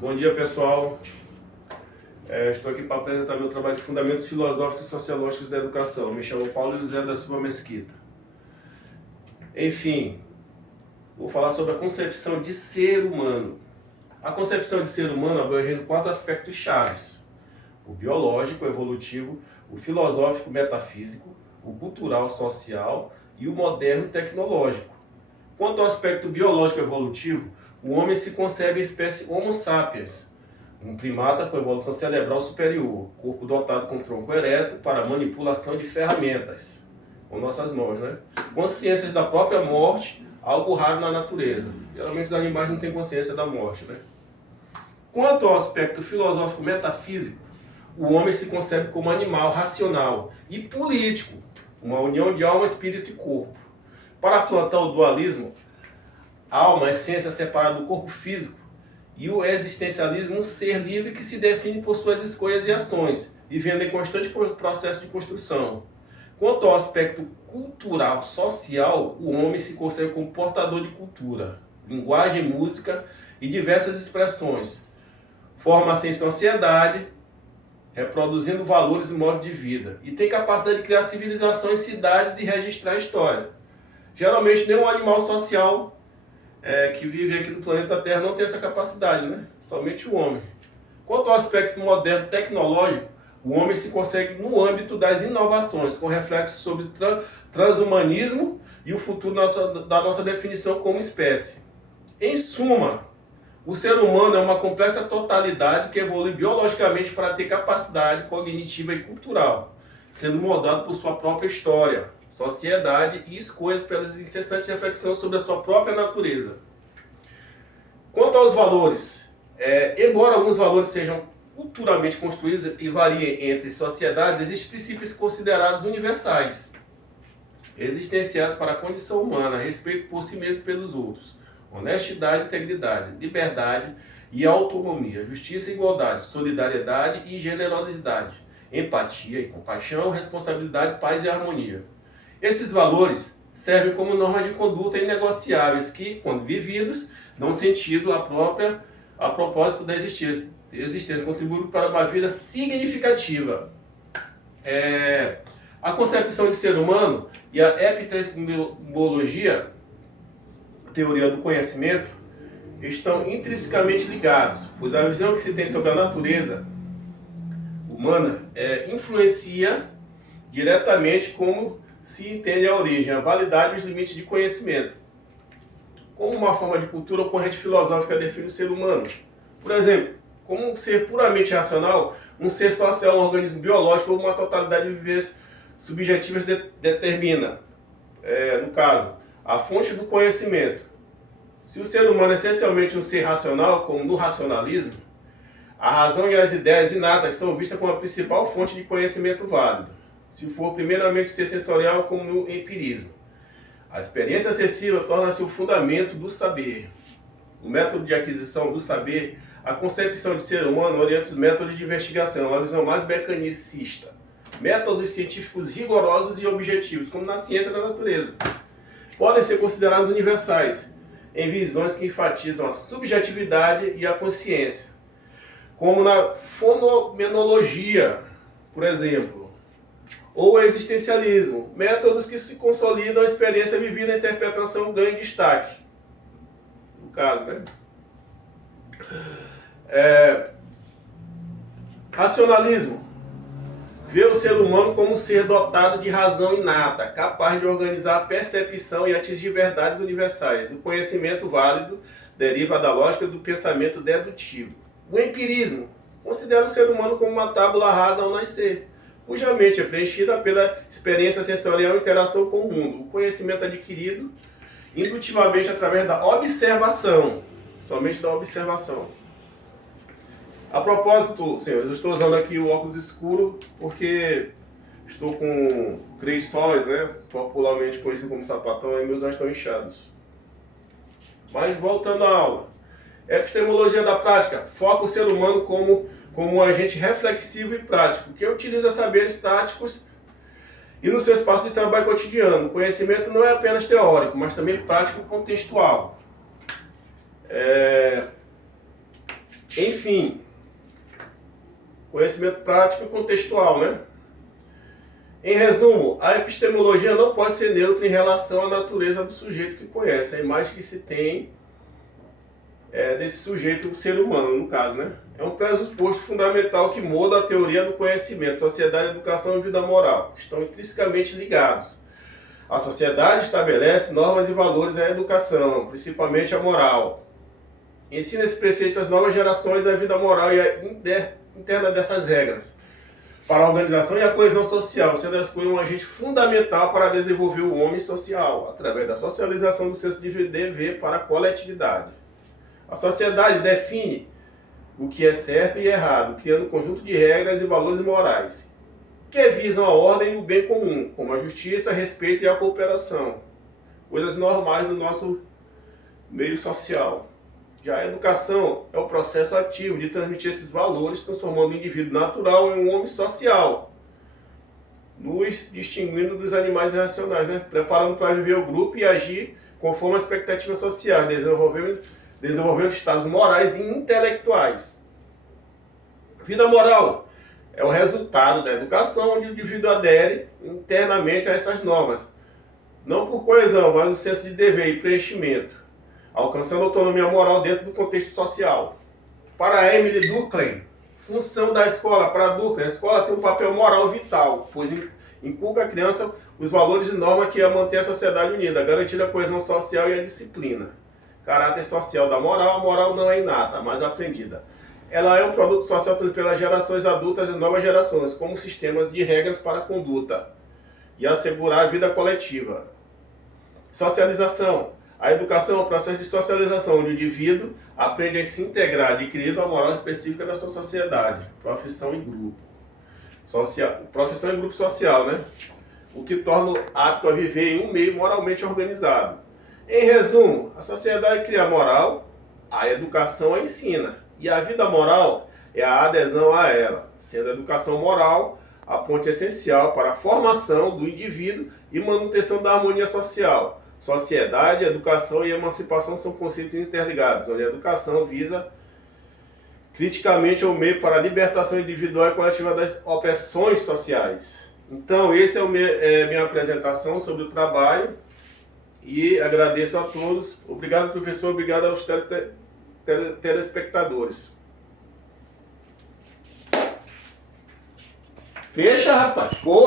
Bom dia, pessoal. Estou aqui para apresentar meu trabalho de Fundamentos Filosóficos e Sociológicos da Educação. Me chamo Paulo José da Silva Mesquita. Enfim, vou falar sobre a concepção de ser humano. A concepção de ser humano abrange 4 aspectos chaves: o biológico, o evolutivo, o filosófico, metafísico, o cultural, social e o moderno, tecnológico. Quanto ao aspecto biológico evolutivo, o homem se concebe em espécie Homo sapiens, um primata com evolução cerebral superior, corpo dotado com tronco ereto para manipulação de ferramentas, com nossas mãos, né? Consciências da própria morte, algo raro na natureza. Geralmente os animais não têm consciência da morte, né? Quanto ao aspecto filosófico metafísico, o homem se concebe como animal racional e político, uma união de alma, espírito e corpo. Para plantar o dualismo, alma, essência separada do corpo físico, e o existencialismo, um ser livre que se define por suas escolhas e ações, vivendo em constante processo de construção. Quanto ao aspecto cultural, social, o homem se concebe como portador de cultura, linguagem, música e diversas expressões. Forma-se em sociedade, reproduzindo valores e modo de vida, e tem capacidade de criar civilizações, cidades e registrar a história. Geralmente nenhum animal social que vive aqui no planeta Terra não tem essa capacidade, né? Somente o homem. Quanto ao aspecto moderno tecnológico, o homem se consegue no âmbito das inovações, com reflexos sobre transhumanismo e o futuro da nossa definição como espécie. Em suma, o ser humano é uma complexa totalidade que evolui biologicamente para ter capacidade cognitiva e cultural, sendo moldado por sua própria história, sociedade e escolhas pelas incessantes reflexões sobre a sua própria natureza. Quanto aos valores, embora alguns valores sejam culturalmente construídos e variem entre sociedades, existem princípios considerados universais, existenciais para a condição humana, respeito por si mesmo e pelos outros, honestidade, integridade, liberdade e autonomia, justiça e igualdade, solidariedade e generosidade, empatia e compaixão, responsabilidade, paz e harmonia. Esses valores servem como normas de conduta inegociáveis que, quando vividos, dão sentido a propósito da existência, contribuindo para uma vida significativa. A concepção de ser humano e a epistemologia, teoria do conhecimento, estão intrinsecamente ligados, pois a visão que se tem sobre a natureza humana influencia diretamente como se entende a origem, a validade e os limites de conhecimento. Como uma forma de cultura, a corrente filosófica define o ser humano. Por exemplo, como um ser puramente racional, um ser social, um organismo biológico ou uma totalidade de vivências subjetivas determina, no caso, a fonte do conhecimento. Se o ser humano é essencialmente um ser racional, como no racionalismo, a razão e as ideias inatas são vistas como a principal fonte de conhecimento válido. Se for primeiramente ser sensorial, como no empirismo. A experiência acessível torna-se o fundamento do saber. O método de aquisição do saber, a concepção de ser humano orienta os métodos de investigação, uma visão mais mecanicista. Métodos científicos rigorosos e objetivos, como na ciência da natureza, podem ser considerados universais, em visões que enfatizam a subjetividade e a consciência, como na fenomenologia, por exemplo, ou o existencialismo, métodos que se consolidam a experiência vivida, a interpretação ganha destaque. No caso, né? Racionalismo. Vê o ser humano como um ser dotado de razão inata, capaz de organizar a percepção e atingir verdades universais. O conhecimento válido deriva da lógica do pensamento dedutivo. O empirismo considera o ser humano como uma tábula rasa ao nascer, cuja mente é preenchida pela experiência sensorial e interação com o mundo. O conhecimento adquirido indutivamente através da observação, somente da observação. A propósito, senhores, eu estou usando aqui o óculos escuro porque estou com 3 sóis, né? Popularmente conhecido como sapatão, e meus olhos estão inchados. Mas voltando à aula. Epistemologia da prática foca o ser humano como um agente reflexivo e prático, que utiliza saberes táticos e no seu espaço de trabalho cotidiano. O conhecimento não é apenas teórico, mas também prático e contextual. Enfim, conhecimento prático e contextual, né? Em resumo, a epistemologia não pode ser neutra em relação à natureza do sujeito que conhece, a imagem que se tem desse sujeito, o ser humano, no caso, né? É um pressuposto fundamental que molda a teoria do conhecimento. Sociedade, educação e vida moral estão intrinsecamente ligados. A sociedade estabelece normas e valores à educação, principalmente a moral. Ensina esse preceito às novas gerações a vida moral e a interna dessas regras, para a organização e a coesão social, sendo as coisas um agente fundamental para desenvolver o homem social, através da socialização do senso de dever para a coletividade. A sociedade define o que é certo e errado, criando um conjunto de regras e valores morais, que visam a ordem e o bem comum, como a justiça, respeito e a cooperação. Coisas normais no nosso meio social. Já a educação é o processo ativo de transmitir esses valores, transformando o indivíduo natural em um homem social, nos distinguindo dos animais irracionais, né? Preparando para viver o grupo e agir conforme a expectativa social, desenvolvendo estados morais e intelectuais. Vida moral é o resultado da educação, onde o indivíduo adere internamente a essas normas, não por coesão, mas no senso de dever e preenchimento, alcançando autonomia moral dentro do contexto social. Para Emily Durkheim, função da escola para Durkheim, a escola tem um papel moral vital, pois inculca à criança os valores e normas que mantêm a sociedade unida, garantindo a coesão social e a disciplina. Caráter social da moral, a moral não é inata, mas aprendida. Ela é um produto social pelas gerações adultas e novas gerações, como sistemas de regras para a conduta e assegurar a vida coletiva. Socialização. A educação é um processo de socialização, onde o indivíduo aprende a se integrar, adquirindo a moral específica da sua sociedade. Profissão e grupo. Profissão e grupo social, né? O que torna apto a viver em um meio moralmente organizado. Em resumo, a sociedade cria a moral, a educação a ensina. E a vida moral é a adesão a ela, sendo a educação moral a ponte essencial para a formação do indivíduo e manutenção da harmonia social. Sociedade, educação e emancipação são conceitos interligados, onde a educação visa criticamente o meio para a libertação individual e coletiva das opressões sociais. Então, essa é minha apresentação sobre o trabalho e agradeço a todos. Obrigado, professor, obrigado aos telespectadores. Fecha, rapaz, porra!